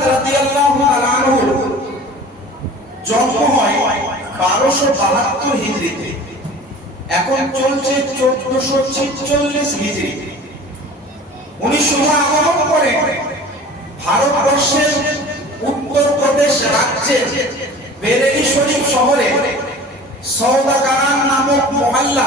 হযরত রাদিয়াল্লাহু তাআলা জন্ম 1272 হিজরিতে এখন চলছে 1446 হিজরি উনি শুভ আগমন করেন ভারতবর্ষের উত্তরপ্রদেশ রাজ্যের বেরেলি শরীফ শহরে সৌদাগারান নামক মহল্লা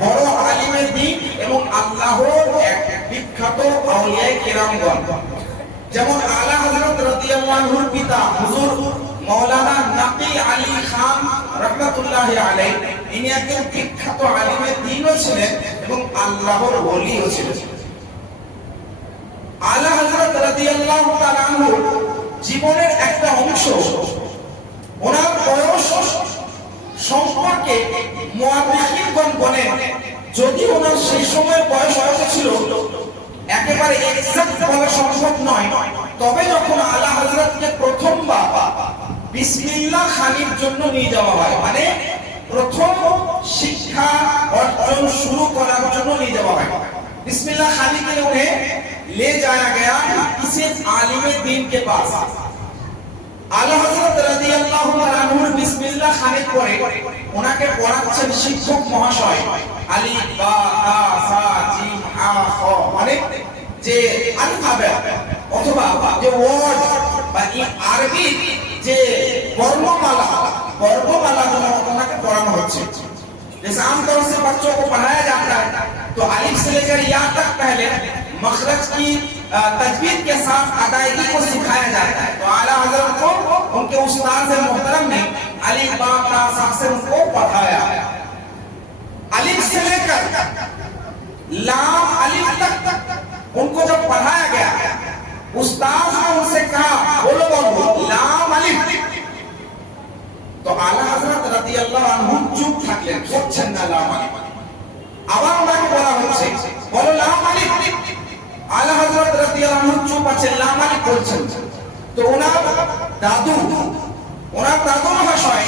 বড় এবং আল্লাহর এক বিখ্যাত কেরামগণ। যেমন আলা হযরত রাদিয়াল্লাহু পিতা হুজুর মাওলানা নাকি আলী খান ইনি একজন বিখ্যাত দিনও ছিলেন এবং আল্লাহর ওলিও ছিলেন। আলা হযরত রাদিয়াল্লাহু তাআলা জীবনের একটা অংশ। ওনার বয়স সম্পর্কে মুআদ্দিকিনগণ বলেন যদি ওনার সেই সময় বয়স কত ছিল একেবারে এক্সাক্ট বলা সম্ভব নয় তবে যখন আলা হযরতকে প্রথমবার বিসমিল্লাহ খানির জন্য নিয়ে যাওয়া হয় মানে প্রথম শিক্ষা অর্জন শুরু করার জন্য নিয়ে যাওয়া হয় बिस्मिल्लाह खानी के लिए उन्हें ले जाया गया किसी आलिम दीन के पास আলা হযরত রাদিয়াল্লাহু তাআলা আনহুর বিসমিল্লাহ খানে পড়ে ওনাকে পড়াচ্ছেন শিক্ষক মহাশয় আলিফ বা তা সা জিম হা খ মানে যে আলফাবেট অথবা যে ওয়ার্ড বা এই আরবি যে বর্ণমালা বর্ণমালা ওনাকে পড়ানো হচ্ছে जैसे आमतौर से बच्चों को पढ़ाया जाता है तो अलिफ से लेकर या तक पहले मखरज की अ, तजवीज के साथ अदायगी को सिखाया जाता है तो आला हजरत استاد سے محترم نے علی باپ صاحب سے ان کو پڑھایا۔ علی سے لے کر لام علی تک ان کو جب پڑھایا گیا، استاد نے ان سے کہا، بولو بولو لام علی۔ تو اعلی حضرت رضی اللہ عنہ چپ تھکলেন বলছেন না লাম بولا ہوں سے، بولو لام علی۔ লাম حضرت رضی اللہ عنہ چپ اچھے، لام علی আলিফ বলছেন তো ওনার দাদু ওনার দাদু মহাশয়,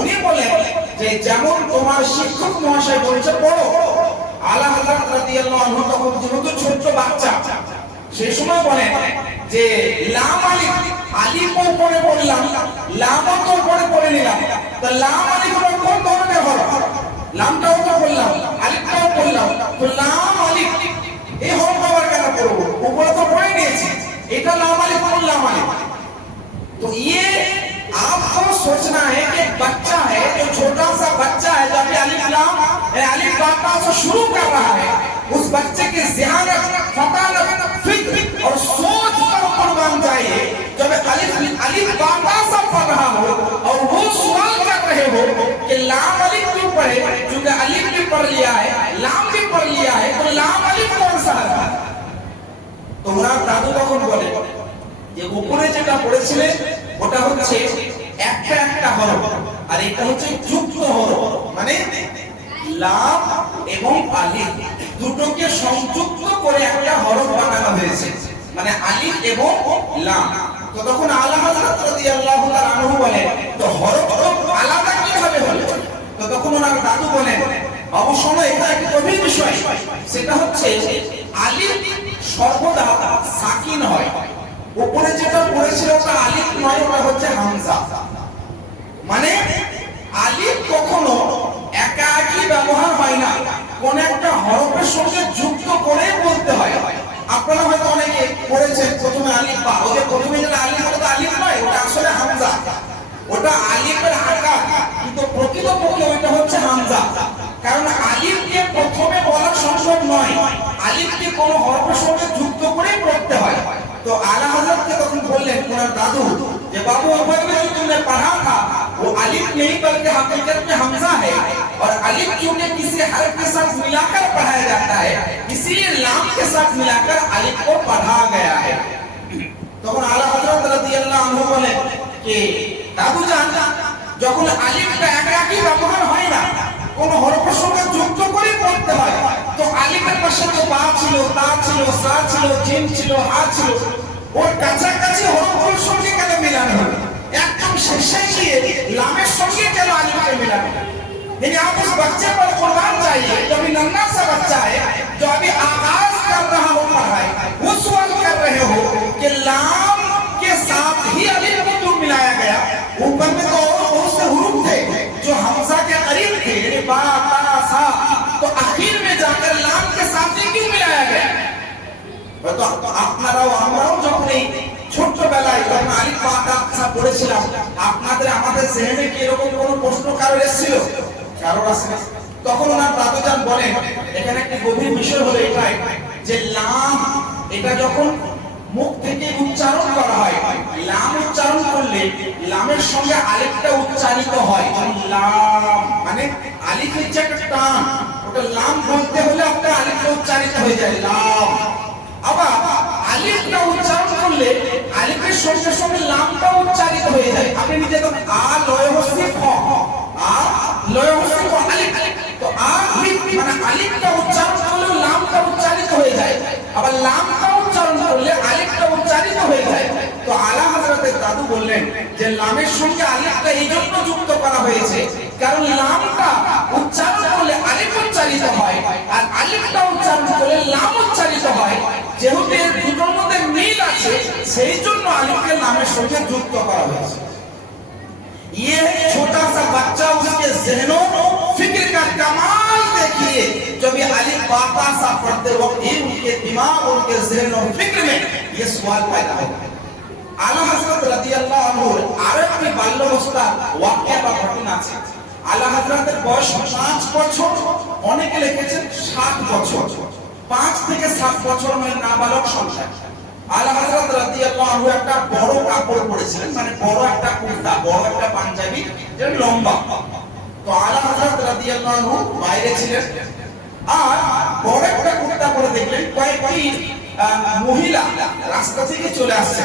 উনি বলেন যে যেমন তোমার শিক্ষক মহাশয় বলেছে, পড়ো। আলা হযরত রাদিয়াল্লাহু তখন যেহেতু ছোট্ট বাচ্চা সেই সময় বলেন যে, লাম আলিফ আলিফ উপরে পড়লাম লাম তো উপরে পড়ে নিলাম। তো লাম আলিফ হলো কোন ধরনের হরফ লামটাও তো পড়লাম আলিফটাও পড়লাম। তো লাম আলিফ এই হরফ আবার কেন পড়ব? উপরে তো পড়ে নিয়েছি ادھر لا مالک کون لا مالک تو یہ آپ کو سوچنا ہے کہ بچہ ہے جو چھوٹا سا بچہ ہے جب علی لام علی باپا سے شروع کر رہا ہے اس بچے کی ذہانت فطانت فکر اور سوچ پر قربان چاہیے جب علی الف باپا سا پڑھ رہا ہو اور وہ سوال کر رہے ہو کہ لام علی کیوں پڑھے چونکہ علی بھی پڑھ لیا ہے لام بھی پڑھ لیا ہے تو لام যেটা পড়েছিলে, ওটা হচ্ছে একটা একটা হরফ আর এটা হচ্ছে যুক্ত হরফ মানে লাম এবং আলিফ। দুটোকে সংযুক্ত করে একটা হরফ বানানো হয়েছে মানে আলিফ এবং লাম তো তখন আল্লাহ হযরত রাদিয়াল্লাহু তাআলা আনহু বলেন, তো হরফ আলাদা কীভাবে হলো? তো তখন ওনার দাদু বলেন অবশ্যই এটা একটা গভীর বিষয়। সেটা হচ্ছে আলিফ সর্বদা সাকিন হয়। উপরে যেটা পড়েছিল ওটা আলিফ নয়, ওটা হচ্ছে হামজা। মানে আলিফ কখনো একা ব্যবহার হয় না। কোন একটা হরফের সঙ্গে যুক্ত করে বলতে হয়। আপনারা হয়তো অনেকে পড়েছেন, প্রথমে আলিফ বা। যে প্রথমে যেটা আলিফ, ওটা আলিফ নয়, ওটা আসলে হামজা। ওটা আলিফের আকার। কিন্তু প্রকৃতপক্ষে ওইটা হচ্ছে হামজা। কারণ আলিফকে প্রথমে বলা সম্ভব নয়। আলিফকে কোনো হরফের সঙ্গে যুক্ত করেই পড়তে হয়। تو اعلیٰ حضرت کے تو وقت بولنے قرآن دادو یہ بابو ابر میں جو تم نے پڑھا تھا وہ علم نہیں بلکہ حقیقت میں حمزہ ہے اور علیف کیوں نے کسی حرف کے ساتھ ملا کر پڑھایا جاتا ہے اسی لیے لام کے ساتھ ملا کر علم کو پڑھا گیا ہے تو اعلیٰ حضرت رضی اللہ عنہ بولے کہ দাদু জান যখন আলিম ব্যাকরাকি ব্যবহার ہوئی نا কোন حرف আলিফের পাশে তো বা ছিল তা ছিল সা ছিল জিম ছিল হা ছিল ওর কাছাকাছি হরফের সঙ্গে কেন মিলানো হবে একদম শেষে গিয়ে লামের সঙ্গে কেন আলিফকে মিলানো হবে? यानी आप उस बच्चे पर कुर्बान चाहिए जो अभी नन्ना सा बच्चा है जो अभी आगाज कर रहा हो पढ़ाई वो सवाल कर रहे हो कि लाम আপনারাও, আমরাও যখন এই ছোট্টবেলায় যখন আলিফ বা পড়েছিলাম আপনাদের, আমাদের কি এরকম কোনো প্রশ্ন কারোর এসেছিল? কারোর তখন ওনার দাদুজান এখানে একটি গভীর বিষয় হলো এটাই, যে লাম, এটা যখন মুখ থেকে উচ্চারণ করা হয়, লাম উচ্চারণ করলে লামের সঙ্গে আলিফটা উচ্চারিত হয়। লাম মানে আলিফের যে একটা টান, ওটা লাম বলতে হলে আপনার আলিফটা উচ্চারিত হয়ে যায়, লাম। আবার আলিফটা উচ্চারণ করলে আলিফের সঙ্গে সঙ্গে লামটা উচ্চারিত হয়ে যায়। আপনি নিজে তো আ, লয় হচ্ছে খ। আ, লয় হচ্ছে খ, আলিফ। তো আ মানে আলিফটা উচ্চারণ করলে লামটা উচ্চারিত হয়ে যায়। আবার লামটা উচ্চারণ করলে আলিফটা উচ্চারিত হয়ে তো আলা হযরতের দাদু বললেন যে লামের সঙ্গে আলিফটা এই জন্য যুক্ত করা হয়েছে কারণ লামটা উচ্চারণ করলে আলিফ উচ্চারিত হয় আর আলিফটা উচ্চারণ করলে লাম উচ্চারিত হয় যেহেতু এর দুটোর মধ্যে মিল আছে সেই জন্য আলিফকে নামের সঙ্গে যুক্ত করা হয়েছে ये है छोटा सा बच्चा उसके जहनों फिक्र का कमाल देखिए जब ये अली बाता सा पढ़ते वक्त ही उनके दिमाग उनके जहन और फिक्र में ये सवाल पैदा होगा আলা হযরত রাদিয়াল্লাহু আনহু, আর একটি বাল্যাবস্থা ওয়াকিয়া বা ঘটনা আছে। আলা হযরতের বয়স 5 বছর, অনেকে লিখেছেন 7 বছর। 5 থেকে 7 বছর মানে নাবালক সংসার আলা হযরত রাদিয়াল্লাহু আনহু একটা বড় কাপড় পরেছিলেন মানে বড় একটা কুর্তা, বড় একটা পাঞ্জাবি, যেটা লম্বা। তো আলা হযরত রাদিয়াল্লাহু আনহু বাইরে ছিলেন। আর বড় একটা কুর্তা পরে দেখলেন কয়েকটি মহিলা রাস্তা থেকে চলে আসছে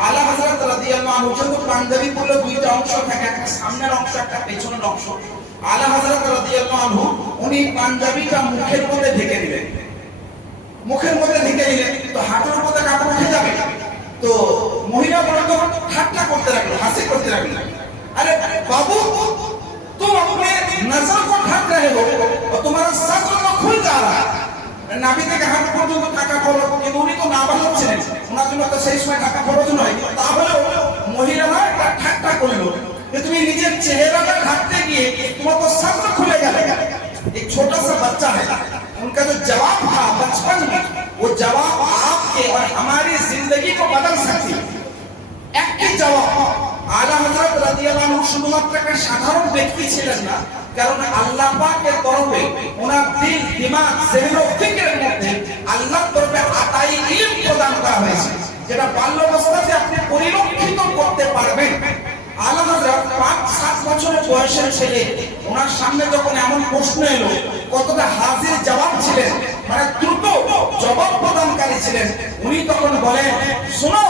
আলা হযরত রাদিয়াল্লাহু আনহু যেহেতু পাঞ্জাবি পরলে দুইটা অংশ থাকে একটা সামনের অংশ একটা পেছনের অংশ আলা হযরত রাদিয়াল্লাহু আনহু উনি পাঞ্জাবিটা মুখের মধ্যে ঢেকে দিলেন মুখের মধ্যে ঢেকে দিলেন তো হাঁটুর মধ্যে কাপড় উঠে যাবে তো মহিলা বলে তো ঠাট্টা করতে লাগলো হাসি করতে লাগলো আরে বাবু तुम अपने नजर को ढक रहे हो और तुम्हारा सत्र तो खुल जा रहा है নাভি থেকে হাত পর্যন্ত ঢাকা খরচ কিন্তু উনি তো নাবালক ছিলেন ওনার জন্য তো সেই সময় ঢাকা খরচ নয় তাহলেও মহিলারা একটা ঠাট্টা করলো যে তুমি নিজের চেহারাটা ঢাকতে গিয়ে তোমার তো सत्र खुले গেল एक छोटा सा बच्चा है उनका जो जवाब था बचपन में वो जवाब आपके और हमारी जिंदगी को बदल सकती है একটি জবাব ছিলেন আল্লাহ পরিলক্ষিত করতে পারবেন। আলা হযরত পাঁচ সাত বছরের বয়সের ছেলে, ওনার সামনে যখন এমন প্রশ্ন এলো, কতটা হাজির জবাব ছিলেন মানে দ্রুত জবাব প্রদানকারী ছিলেন, উনি তখন বলেন, শোনো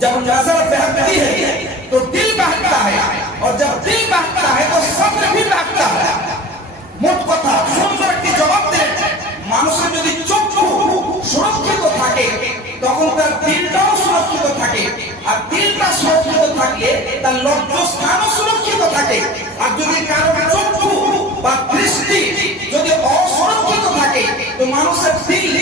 जब नजर बहकती है तो दिल बहकता है और जब दिल बहकता है तो सब्र भी बहकता है মোট কথা সুন্দর একটি জবাব দিলেন মানুষের যদি চক্ষু সুরক্ষিত থাকে তখন তার দিলটাও সুরক্ষিত থাকে আর দিলটা সুরক্ষিত থাকলে তার লজ্জাস্থানও সুরক্ষিত থাকে আর যদি কারো চক্ষু বা দৃষ্টি যদি অসুরক্ষিত থাকে, তো মানুষের দিল,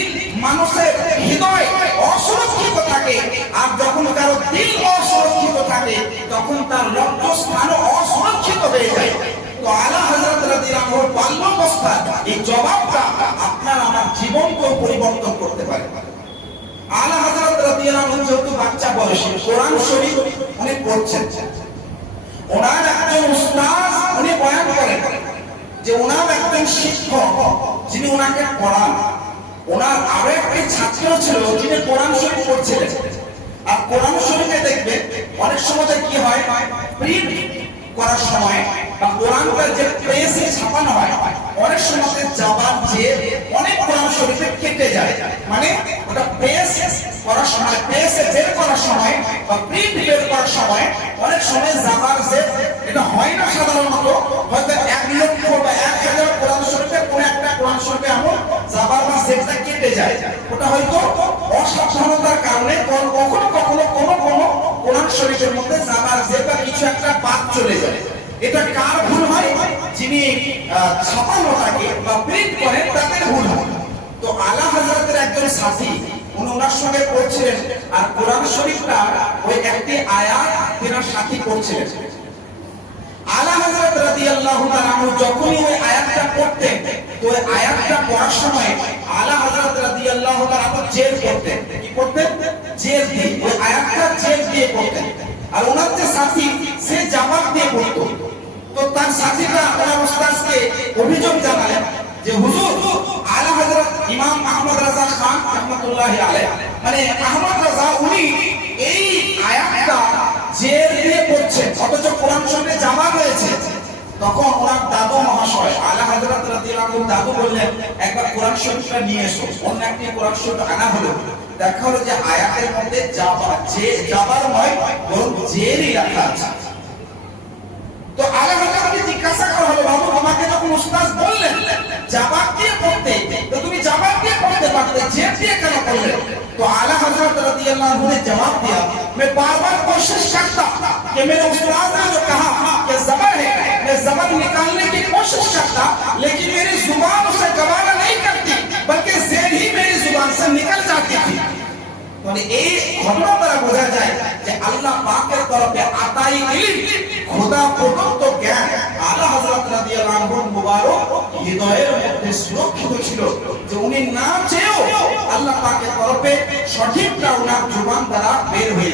মানুষের হৃদয় অসুরক্ষিত থাকে। আর যখন কারও দিল অসুরক্ষিত থাকে, তখন তার লজ্জাস্থানও অসুরক্ষিত হয়ে যায়। তো আলা হযরত রাদিয়াল্লাহু আনহুর বাল্যাবস্থা এই জবাবটা আপনার আমার জীবনকে পরিবর্তন করতে পারে। আলা হযরত রাদিয়াল্লাহু যেহেতু বাচ্চা বয়সী, কোরআন শরীফ উনি পড়ছেন। ওনার একজন উস্তাদ উনি বয়ান করেন। যে ওনার একজন শিক্ষক, যিনি ওনাকে পড়ান, ওনার আরও একটি ছাত্র ছিল, যিনি কোরআন শরীফ পড়ছিলেন। আর কোরআন শরীফে দেখবে, অনেক সময় কি হয় প্রিন্ট করার সময় বা কোরআনটা যে প্রেসে ছাপানো হয়, অনেক সময় যাবার যে অনেক কোরআন শরীফে কেটে যায়। মানে ওটা প্রেস করার সময় পেজে বের করার সময় বা প্রিন্ট বের করার সময় অনেক সময় জামার যে এটা হয় না সাধারণত, হয়তো এক লক্ষ বা এক হাজার কোরআন শরীফের কোন একটা কোরআন শরীফে এমন জাবার বা জেটটা কেটে যায়। ওটা হয়তো অসাবধানতার কারণে কখনো কখনো কোনো কোনো কোরআন শরীফের মধ্যে জাবার জেট বা কিছু একটা বাদ চলে যায়। এটা কার ভুল হয়? যিনি ছাপানোটাকে বা প্রিন্ট করেন তাদের ভুল হয়। তো আলা হাজরাতের একজন সাথী, উনি ওনার সঙ্গে পড়ছিলেন আর কোরআন শরীফটা ওই একটি আয়াত তিনার সাথী পড়ছিলেন। আলা রাদিয়াল্লাহু তাআলা যখনই ওই আয়াতটা পড়তেন, তো ওই আয়াতটা পড়ার সময় আলা হযরত রাদিয়াল্লাহু তাআলা জের পড়তেন। কি পড়তেন? জের দিয়ে, ওই আয়াতটা জের দিয়ে পড়তেন। আর ওনার যে সাথী, সে জামাত দিয়ে পড়তো। তো তার সাথীরা ওনার উস্তাদকে অভিযোগ জানালেন যে, হুজুর, আলা হযরত ইমাম আহমদ রাজা খান রাহমাতুল্লাহি আলাইহ। মানে আহমদ রাজা, উনি এই আয়াতটা জের দিয়ে পড়ছেন। অথচ কোরআন শরীফে জামা রয়েছে। তখন ওনার দাদু মহাশয়। আলা হাজরাত রাদিয়াল্লাহু দাদু বললেন, একবার কোরআন শরীফটা নিয়ে এসো। অন্য একটি কোরআন শরীফ আনা হলো। দেখা হলো যে আয়াতের মধ্যে জাবা যে জাবার নয়, বরং জেরই রাখা আছে। তো আলা জিজ্ঞাসা করা، হলো বাবু، আমাকে যখন উস্তাদ বললেন জাবাক দিয়ে পড়তে? তো তুমি জাবাক দিয়ে পড়তে পারতে? জেব দিয়ে কেন করলে تو اعلیٰ حضرت رضی اللہ عنہ نے میں بار بار کوشش کرتا کہ میرے استاد نے جو کہا کہ زبر ہے، میں زبر نکالنے کی کوشش کرتا، لیکن میری زبان মানে এই ঘটনা দ্বারা বোঝা যায় যে আল্লাহ পাকের তরফে আতাই ইলম, খোদা জ্ঞান। হযরত রাদিয়াল্লাহু আনহু মুবারক হৃদয়ের মধ্যে সুরক্ষিত ছিল যে উনি না চেয়েও আল্লাহ পাকের তরফে জবান দ্বারা বের হয়ে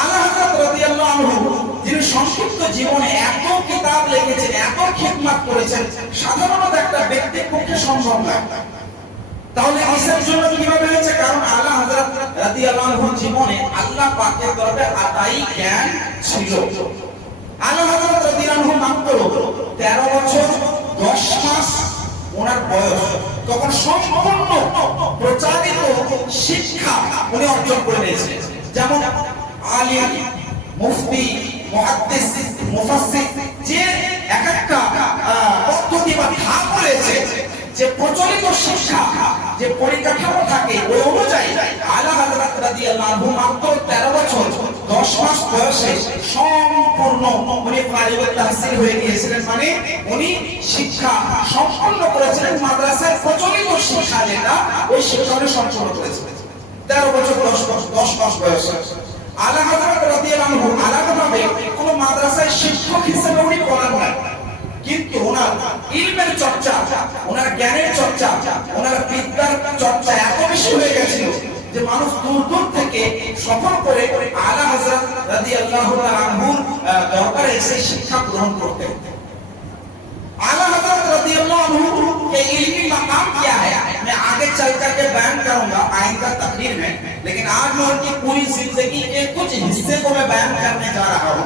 আলা হযরত রাদিয়াল্লাহু আনহু, যিনি সংক্ষিপ্ত জীবনে এত কিতাব লিখেছেন, এত খিদমত করেছেন, সাধারণত একটা ব্যক্তির পক্ষে সম্ভব নয় তাহলে জন্য কীভাবে হয়েছে? কারণ আল্লাহ হযরত রাদিয়াল্লাহু আনহুর জীবনে আল্লাহ পাকের তরফে আতাই জ্ঞান ছিল। আল্লাহ হযরত রাদিয়াল্লাহু আনহু মাত্র 13 বছর 10 মাস ওনার বয়স। তখন সম্পূর্ণ প্রচারিত শিক্ষা উনি অর্জন করে নিয়েছিলেন যেমন আলিম মুফতি, মুহাদ্দিস, মুফাসসির, যে এক একটা পদ্ধতি বা ধাপ রয়েছে যে প্রচলিত শিক্ষা, যে পরিকাঠামো থাকে, ওই অনুযায়ী আলা হযরত রাদিয়াল্লাহু আনহু মাত্র 13 বছর 10 মাস বয়সে সম্পূর্ণ উনি ফারিগুল তাহসিল হয়ে গিয়েছিলেন। মানে উনি শিক্ষা সম্পন্ন করেছিলেন মাদ্রাসায় প্রচলিত শিক্ষা যেটা, ওই শিক্ষা উনি সম্পন্ন করেছিলেন। 13 বছর 10 মাস 10 মাস বয়সে। আলা হযরত রাদিয়াল্লাহু আলাদাভাবে কোনো মাদ্রাসায় শিক্ষক হিসেবে উনি পড়ান না কিন্তু ওনার ইলমের চর্চা ওনার জ্ঞানের চর্চা ওনার বিদ্যার চর্চা এত বেশি হয়ে গেছিল যে মানুষ দূর দূর থেকে সফর করে আলা হযরত রাদিয়াল্লাহু তাআলা আনহুর আহ, দরবারে এসে শিক্ষা গ্রহণ করতেন आला हजरत रजी अल्लाह अन्हु के इल्मी मकाम क्या है मैं आगे चल करके बयान करूंगा आइंदा तकरीर में लेकिन आज मैं उनकी पूरी जिंदगी के कुछ हिस्से को मैं बयान करने जा रहा हूँ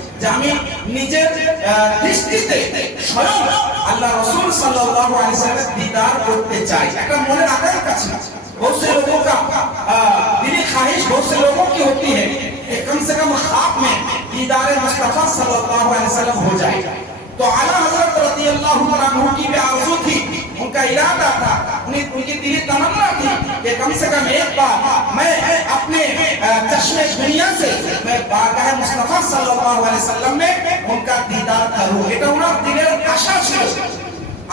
যে আমি নিজের আহ, দৃষ্টিতে স্বয়ং আল্লাহ রসুল সাল্লাল্লাহু আলাইহি সাল্লামের দিদার করতে চাই একটা মনের আকাঙ্ক্ষা ছিল बहुत से लोगों का आ, दिली ख्वाहिश बहुत से लोगों की होती है कि कम से कम ख्वाब में दीदार मुस्तफा सल्लल्लाहु अलैहि वसल्लम हो जाए तो आला हजरत रजी अल्लाह अन्हु की भी आरज़ू थी उनका इरादा था उन्हें उनकी दिली तमन्ना थी कि कम से कम एक बार मैं अपने अ, चश्मे दुनिया से मैं बारगाह मुस्तफा सल्लल्लाहु अलैहि वसल्लम में उनका दीदार करूं এটা ওনার দিলের আশা ছিল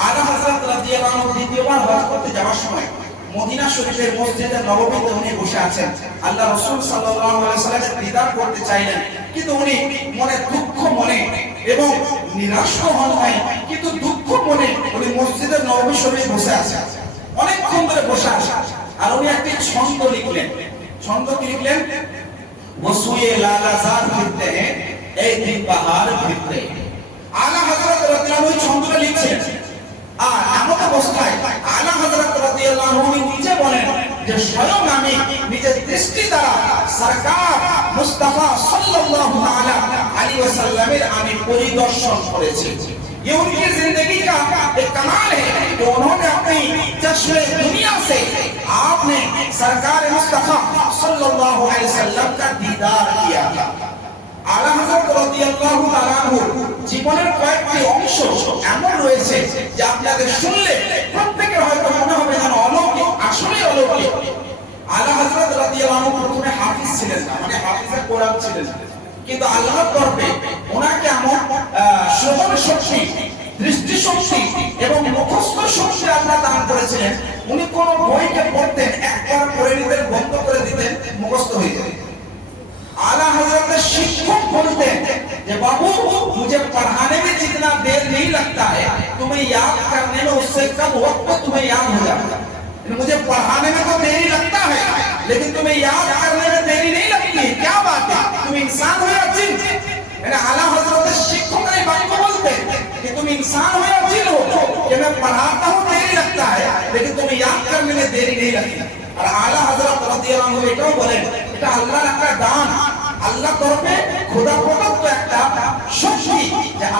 আলা হযরত রাদিয়াল্লাহু আনহু দ্বিতীয়বার হজ করতে যাওয়ার সময় মদিনা শরীফের মসজিদে নববীতে উনি বসে আছেন। আল্লাহ রসুল সাল্লামের দিদার করতে চাইলেন, কিন্তু উনি মনে দুঃখ মনে এবং নিরাশ হন নাই, কিন্তু দুঃখ মনে উনি মসজিদের নবী শরীফ বসে আছেন। অনেকক্ষণ ধরে বসে আছেন। আর উনি একটি ছন্দ লিখলেন। ছন্দ কি লিখলেন? ওসুয়ে লালাজার ফিরতে হ্যাঁ এই দিন বাহার ফিরতে। আলা হযরত ছন্দটা লিখছেন। আর এমন অবস্থায় আলা হযরত রাদিয়াল্লাহু আনহু উনি নিজে বলেন যে স্বয়ং আমি নিজের দৃষ্টি দ্বারা সরকার মুস্তাফা সাল্লাল্লাহু তাআলা আলাইহি ওয়াসাল্লামের আমি পরিদর্শন করেছি ये उनकी जिंदगी का एक कमाल है कि उन्होंने अपनी चश्मे दुनिया से आपने सरकार मुस्तफा सल्लल्लाहु अलैहि वसल्लम का दीदार किया था আলা হযরত জীবনের কয়েকটি অংশ এমন রয়েছে যে আপনাদের শুনলে প্রত্যেকের হয়তো মনে হবে যেন অলৌকিক আসলে অলৌকিক। আলা হযরত রাদিয়াল্লাহু প্রথমে হাফিজ ছিলেন না মানে হাফিজে কোরআন ছিলেন। কিন্তু আল্লাহর তরফে ওনাকে এমন শ্রবণ শক্তি, দৃষ্টি শক্তি এবং মুখস্থ শক্তি আল্লাহ দান করেছিলেন। উনি কোন বইকে পড়তেন, একবার পড়ে নিতেন, বন্ধ করে দিতেন, মুখস্থ হয়ে যেতেন। আলা হযরতের শিক্ষক مجھے پڑھانے میں جتنا دیر نہیں لگتا ہے، تمہیں یاد کرنے میں اس سے کم وقت پر تمہیں یاد ہو جاتا ہے۔ یعنی مجھے پڑھانے میں تو دیری لگتا ہے، لیکن تمہیں یاد کرنے میں دیری نہیں لگتی ہے۔ کیا بات ہے؟ تم انسان ہو یا جن؟ میں نے اعلیٰ حضرت شیخ کو میرے بات کو بولتے ہیں کہ تم انسان ہو یا جن ہو، کہ میں پڑھاتا ہوں دیری لگتا ہے، لیکن تمہیں یاد کرنے میں دیری نہیں لگتی۔ اور اعلیٰ حضرت رضی اللہ عنہ بیٹا بولے بیٹا، اللہ کا دان، اللہ طرف خدا خدا تو ایک شکر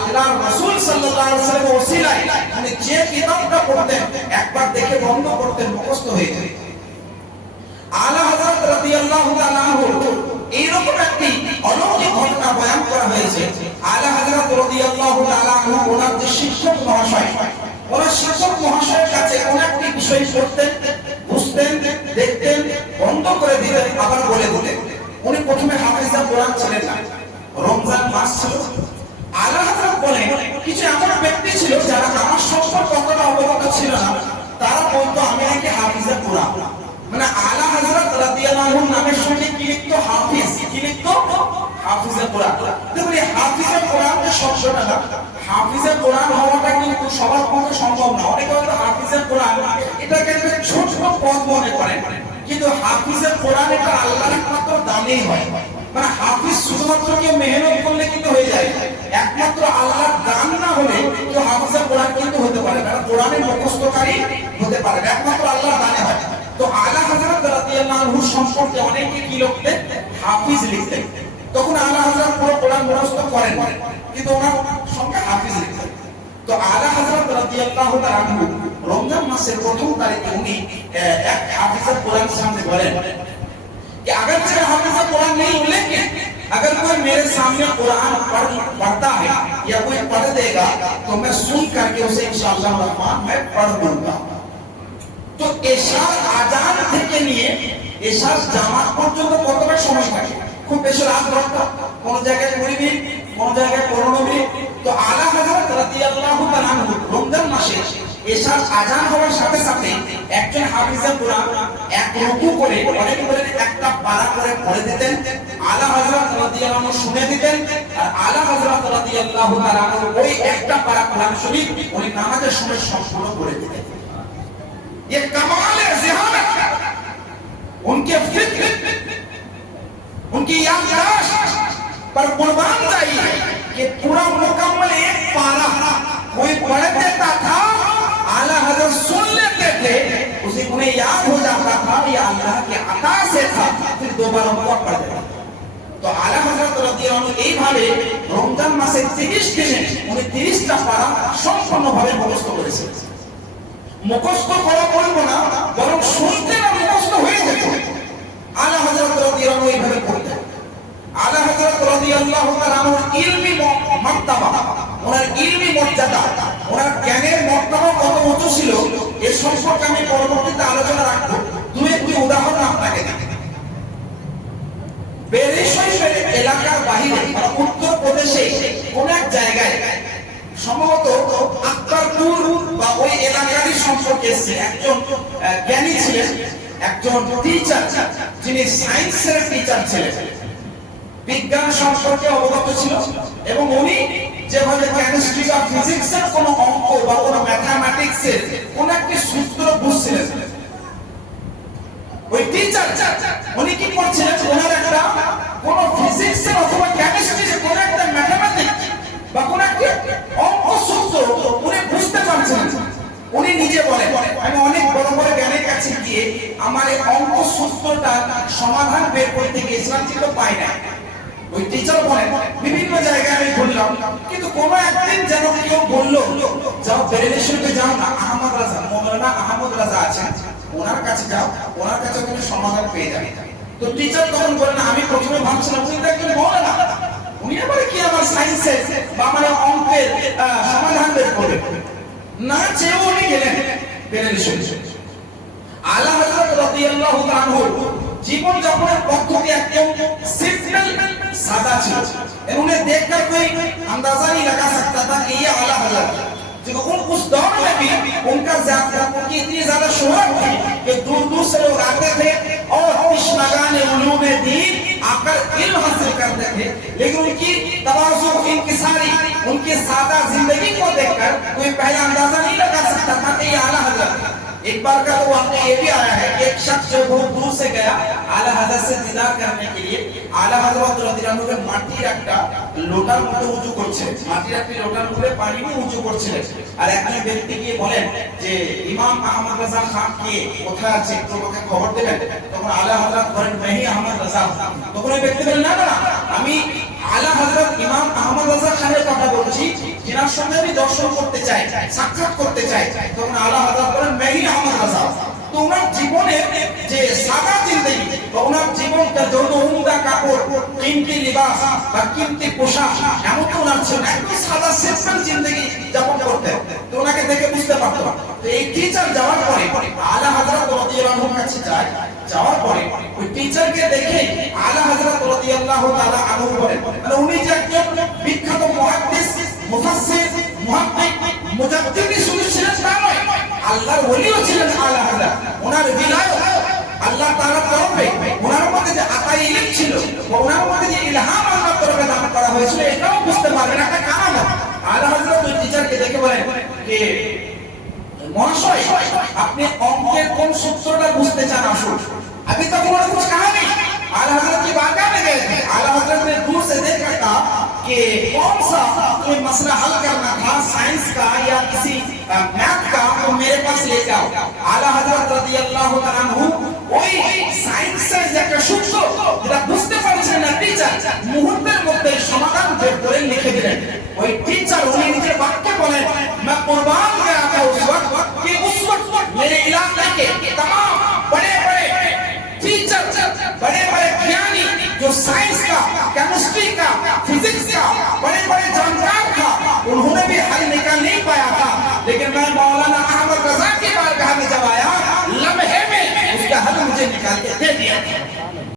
আল্লাহর রাসূল সাল্লাল্লাহু আলাইহি ওয়াসাল্লামের ওসিলায় মানে যে কিতাবটা পড়তেন, একবার দেখে বন্ধ করতেন, মুখস্থ হয়ে যেত আলা হযরত রাদিয়াল্লাহু তাআলা এইরকম একটি অলৌকিক ঘটনা বয়ান করা হয়েছে। আলা হযরত রাদিয়াল্লাহু তাআলা ওনার যে শিক্ষক মহাশয়, ওনার শিক্ষক মহাশয়ের কাছে কোন একটি বিষয় পড়তেন, বুঝতেন, দেখতেন, বন্ধ করে দিতেন আবার বলে দিতেন উনি প্রথমে হাফিজা কোরআন ছিলেন না। রমজান মাস ছিল আল্লাহ বলেন কিছু এমন ব্যক্তি ছিল যারা আমার সম্পর্কে অতটা অবগত ছিল না। তারা বলতো, আমি নাকি হাফিজা কোরআন মানে আলা হযরত রাদিয়াল্লাহু নামের সঙ্গে কি লিখতো? হাফিজ। কি লিখতো? হাফিজে কোরআন দেখুন, এই হাফিজে কোরআন যে শব্দটা না হাফিজে কোরআন হওয়াটা কিন্তু সবার পক্ষে সম্ভব না। অনেকে হয়তো হাফিজে কোরআন এটাকে একটা ছোট পদ মনে করেন। কিন্তু হাফিজে কোরআন এটা আল্লাহর একমাত্র দানেই হয়। মানে হাফিজ শুধুমাত্র কেউ মেহনত করলে কিন্তু হয়ে যায়। একমাত্র আল্লাহর দান না হলে কেউ হাফিজে কোরআন কিন্তু হতে পারে না। কোরআনের মুখস্থকারী হতে পারে না। একমাত্র আল্লাহর দানে হয়। তো আলা হযরত রাদিয়াল্লাহু সম্পর্কে অনেকে কি লিখতেন? হাফিজ লিখতেন। তখন আলা হযরত পুরো কোরআন মুখস্থ করেন। কিন্তু ওনার সঙ্গে হাফিজ লিখতেন। তো আলা হযরত রাদিয়াল্লাহু তাআলা রমজান মাসের প্রথম তারিখে উনি এক হাফিজের কোরআন সামনে বলেন کہ اگرچہ حافظ قرآن نہیں ہوں گے، اگر کوئی میرے سامنے قرآن پڑھتا ہے یا کوئی پڑھ دے گا، تو میں سن کر کے اسے انشاءاللہ رحمان میں پڑھ دوں گا۔ تو ارشاد آزاد تھے کے لیے ارشاد জামাত পর্যন্ত কতবার সময় থাকে খুব বেশি রাত দরকার কোন জায়গায় কুড়ি মিনিট কোন জায়গায় পনেরো মিনিট তো আলা হাজার রাদিয়াল্লাহু তাআলা রমজান মাসে এশার আজান হওয়ার সাথে সাথে একজন হাফিজে কোরআন এক রুকু করে অনেক করে একটা পারা করে পড়ে দিতেন আলা হযরত রাদিয়াল্লাহু আনহু শুনে দিতেন আর আলা হযরত রাদিয়াল্লাহু তাআলা আনহু ওই একটা পারা কোরআন শরীফ উনি নামাজের সময় সম্পূর্ণ করে দিতেন ये कमाल है जिहानत का उनके फिक्र उनकी याददाश्त पर कुर्बान चाहिए कि पूरा मुकम्मल एक पारा कोई पढ़ देता था आला हजरत सुन लेते थे उसे उन्हें याद हो जाता था ये अल्लाह के अता से था फिर दोबारा वो पढ़ देता था তো আলা হযরত রাদিয়াল্লাহু আনহু এইভাবে রমজান মাসে 30 দিনে উনি 30টা পারা সম্পূর্ণভাবে মুখস্থ করেছেন মুখস্থ করা বলবো না বরং শুনতে না মুখস্থ হয়ে যেত আলা হযরত রাদিয়াল্লাহু আনহু এইভাবে করতেন আলা হযরত রাদিয়াল্লাহু তাআলা আনহুর ইলমি মার্তাবা ওনার ইলমি মর্যাদা, ওনার জ্ঞানের মর্যাদা কত উঁচু ছিল, এ সম্পর্কে আমি পরবর্তীতে আলোচনা রাখব। দু একটি উদাহরণ আপনাকে বেরে এলাকার বাহিরে উত্তর প্রদেশে কোন এক জায়গায় সম্ভবত আক্তারপুর বা ওই এলাকারই সম্পর্কে একজন জ্ঞানী ছিলেন, একজন টিচার যিনি সায়েন্সের টিচার ছিলেন। বিজ্ঞান সম্পর্কে অবগত ছিল এবং উনি যেভাবে কেমিস্ট্রি বা ফিজিক্সের কোনো অঙ্ক বা কোনো ম্যাথামেটিক্সের কোন একটি সূত্র বুঝছিলেন। ওই টিচার উনি কি করছিলেন? ওনার একটা কোন ফিজিক্সের অথবা কেমিস্ট্রির কোন একটা ম্যাথামেটিক্স বা কোন একটি অঙ্ক সূত্র উনি বুঝতে পারছেন। উনি নিজে বলে আমি অনেক বড় বড় জ্ঞানের কাছে গিয়ে আমার এই অঙ্ক সূত্রটা সমাধান বের করতে গিয়েছিলাম, কিন্তু পাই না ওই টিচার বলেন বিভিন্ন জায়গায় আমি বললাম কিন্তু কোনো একদিন যেন কেউ বলল, যাও বেরেলি শরীফে যাও না, আহমদ রাজা, মৌলানা আহমদ রাজা আছেন। ওনার কাছে যাও, ওনার কাছে তুমি সমাধান পেয়ে যাবে। তো টিচার তখন বললেন আমি প্রথমে ভাবছিলাম, উনি তো একজন মৌলানা। উনি আবার কি আমার সায়েন্সের বা আমার অঙ্কের সমাধান বের করবে? না চেয়েও উনি গেলেন বেরেলি শরীফে আলা হযরত রাদিয়াল্লাহু তাআলা جیون جب سلے دیکھ کر کوئی اندازہ نہیں لگا سکتا تھا کہ یہ اعلیٰ میں بھی ان کا شہرت آتے تھے اور دیکھ کر کوئی پہلا اندازہ نہیں لگا سکتا تھا کہ یہ اعلیٰ एक बार का तो वाकया ये भी आया है कि एक शख्स जो बहुत दूर से गया आला हजरत से दीदार करने के लिए आला हजरत রাদিয়াল্লাহু আনহু মাটির একটা লোটার মতো উঁচু করছে মাটির একটা লোটার উপরে পানি নিয়ে উঁচু করছিলেন আর একজন ব্যক্তি গিয়ে বলেন যে ইমাম আহমদ রাজা খান কে কোথায় আছে একটু আমাকে খবর দেবেন তখন আলা হযরত বলেন মেহি আহমদ রাজা তখন ওই ব্যক্তি বলেন না না না, আমি আলা হযরত ইমাম আহমদ রাজা খানের কথা বলছি, যিনার সঙ্গে আমি দর্শন করতে চাই, সাক্ষাৎ করতে চাই, তখন আলা হযরত বলেন মেহি আহমদ রাজা। তো জীবনের যে সাদা জিন্দগি ওনার জীবনটা যৌন উমদা কাপড় কিমতি লিবাস বা কিমতি পোশাক এমন তো ওনার ছিল একদম সাদা সিম্পল জিন্দগি যাপন করতেন। তো দেখে বুঝতে পারতো। তো এই টিচার যাওয়ার পরে, আলা হযরত রাদিয়াল্লাহু কাছে যায়। যাওয়ার পরে ওই টিচারকে দেখে আলা হযরত রাদিয়াল্লাহু তাআলা আনহু বলেন। মানে উনি যে একজন বিখ্যাত মুহাদ্দিস, মুফাসসির মুহাক্কিক মুজাদ্দিদি শুধু ছিলেন তা নয় আল্লাহর ওলিও ছিলেন আলা হযরত ওনার বিলায়ত আল্লাহ তাআলার তরফে ওনার মধ্যে যে আতাই ইলম ছিল বা ওনার মধ্যে যে ইলহাম আল্লাহর তরফে দান করা হয়েছিল এটাও বুঝতে পারবেন একটা কারণ আলা হযরত ওই টিচারকে দেখে বলেন যে মহাশয় আপনি অঙ্কের কোন সূত্রটা বুঝতে চান আসুন अभी तक उन्होंने कुछ कहा नहीं आला हजरत की बारगाह में गए थे आला हजरत ने दूर से देखा था कि कौन सा कोई मसला हल करना था साइंस का या किसी मैथ का तो मेरे पास लेके आओ आला हजरत रजी अल्लाह তাআলা ওই সায়েন্সের যে একটা সূত্র যেটা বুঝতে পারছেন না টিচার মুহূর্তের মধ্যে সমাধান বের করে লিখে দিলেন ওই টিচার উনি নিজের বাক্যে বলেন मैं कुर्बान गया था उस वक्त कि उस वक्त मेरे इलाके के तमाम बड़े बड़े टीचर बड़े बड़े ज्ञानी जो साइंस का केमिस्ट्री का फिजिक्स का बड़े لیکن میں مولانا احمد رضا کے بارگاہ میں جب آیا، لمحے میں اس کا حل مجھے نکال کے دے دیا۔